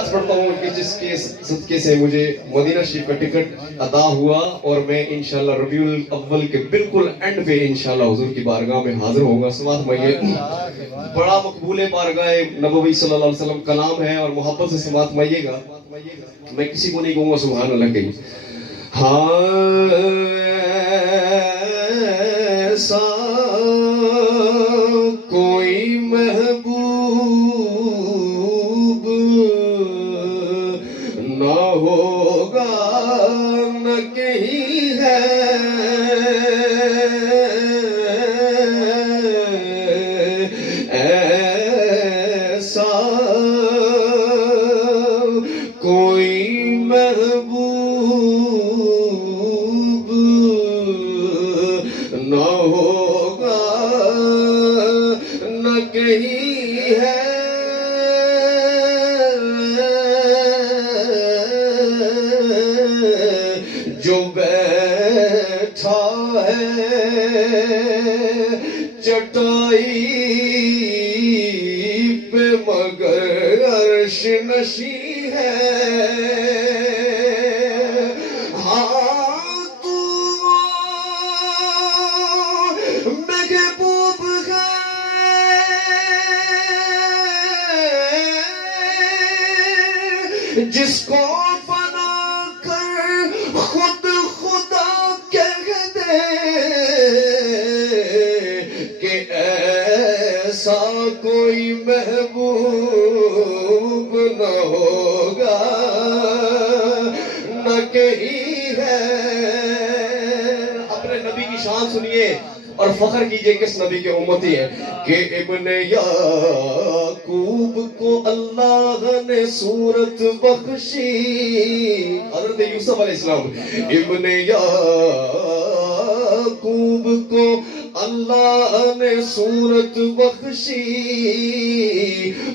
نعت پڑھتا ہوں کہ جس کے صدقے سے مجھے مدینہ شریف کا ٹکٹ عطا ہوا اور میں انشاءاللہ ربیع الاول کے بالکل اینڈ پہ انشاءاللہ حضور کی بارگاہ میں حاضر ہوں گا. سماعت فرمائیے. بڑا مقبول بارگاہ نبوی صلی اللہ علیہ وسلم کلام ہے اور محبت سے سماعت فرمائیے گا. میں کسی کو نہیں کہوں گا سبحان اللہ کہیں. ہاں ایسا کوئی محبوب نہ ہوگا نہ کہیں ہے ایسا کوئی محبوب نہ ہوگا نہ کہیں ہے جو بیٹھا ہے چٹائی پہ مگر عرش نشیں ہے. محبوب ہے جس کو بنا کر خود خدا کہہ دے کہ ایسا کوئی محبوب نہ ہوگا نہ کہیں ہے. اپنے نبی کی شان سنیے اور فخر کیجئے کس نبی کے امتی ہیں کہ ابن یعقوب کو اللہ نے صورت بخشی. حضرت یوسف علیہ السلام ابن یعقوب کو اللہ نے صورت بخشی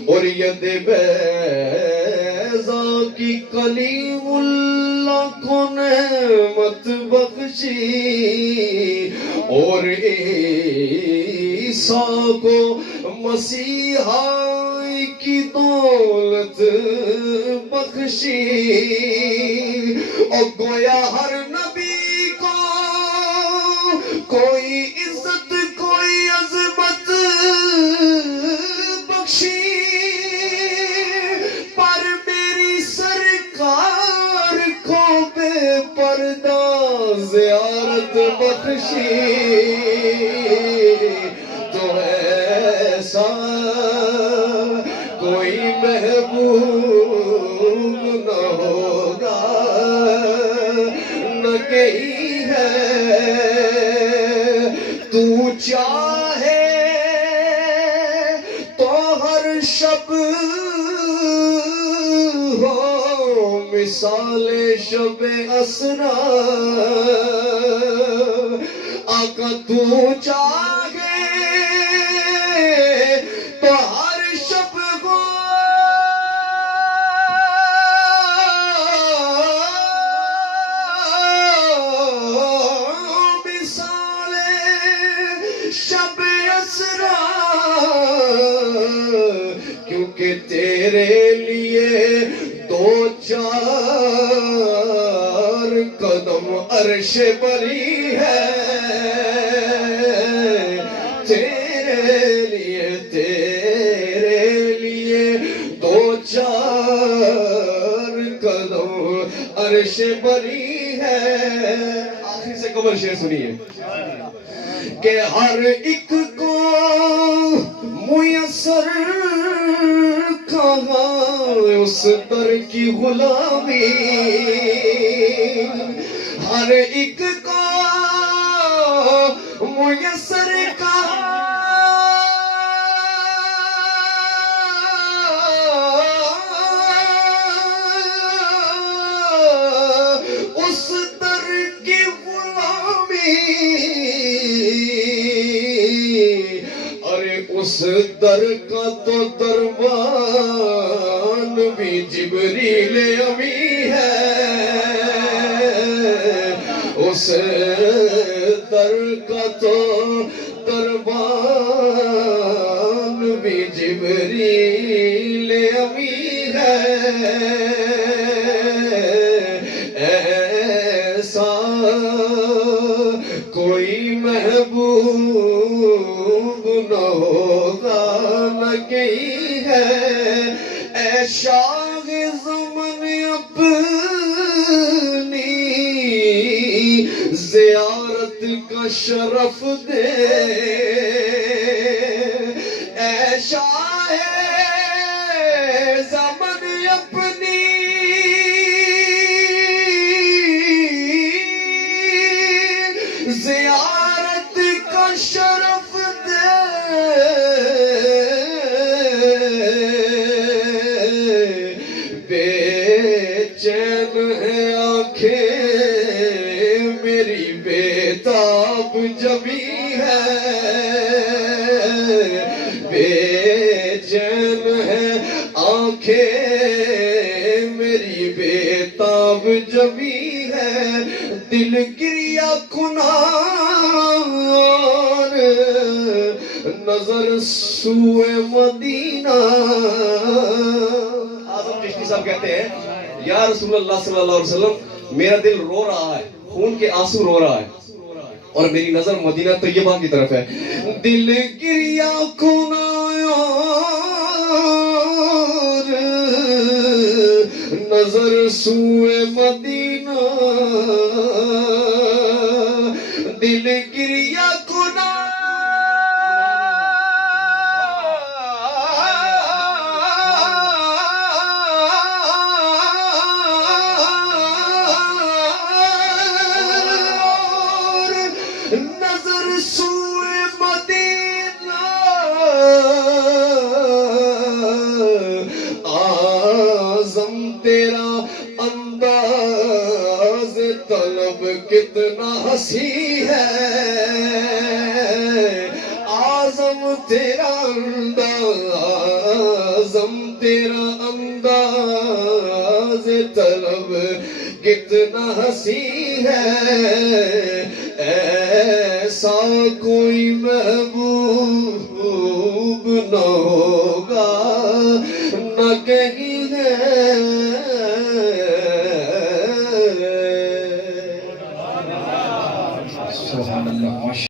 اور ید بیضا کی کلیم اللہ کو نعمت بخشی اور عیسیٰ کو مسیحائی کی دولت بخشی اور گویا ہر نبی کو کوئی عزت کوئی عظمت بخشی پر میری سرکار کو بے پردہ زیارت بخشی. تو ایسا کوئی محبوب نہ ہوگا نہ کہیں ہے. تو چاہے تو ہر شب ہو مثال شب اسرا. آقا تو چاہے تو ہر شب ہو مثال شب اسرا کیونکہ تیرے لیے دو چار قدم عرش بری ہے. تیرے لیے دو چار قدم عرش بری ہے. آخر سے قبر شعر سنیے کہ ہر ایک کو میسر کہاں اس در کی غلامی. ہر ایک کو میسر کہاں اس در کی غلامی. ارے اس در کا تو دربان بھی جبریل امی ہے. اس در کا تو دربان بھی جبریل امی ہے ایسا کوئی محبوب نہ ہوگا نہ کہیں ہے اے شاہ زمن اپنی زیارت کا شرف دے اے شاہ زمن اپنی زیارت کا شرف دے بے چین ہے آنکھیں میری بےتاب جبی ہے بے چین ہے آنکھیں میری بےتاب جبی ہے دل گریا کنار نظر سوئے مدینہ اعظم چشتی صاحب کہتے ہیں یا رسول اللہ صلی اللہ علیہ وسلم میرا دل رو رہا ہے خون کے آنسو رو رہا ہے اور میری نظر مدینہ طیبہ کی طرف ہے دل گریا کنار نظر سوئے مدینہ دل گریا نظر سوئے مدینہ اعظم تیرا انداز طلب کتنا حسی ہے اعظم تیرا انداز طلب کتنا حسی ہے ایسا کوئی محبوب نہ ہوگا نہ کہیں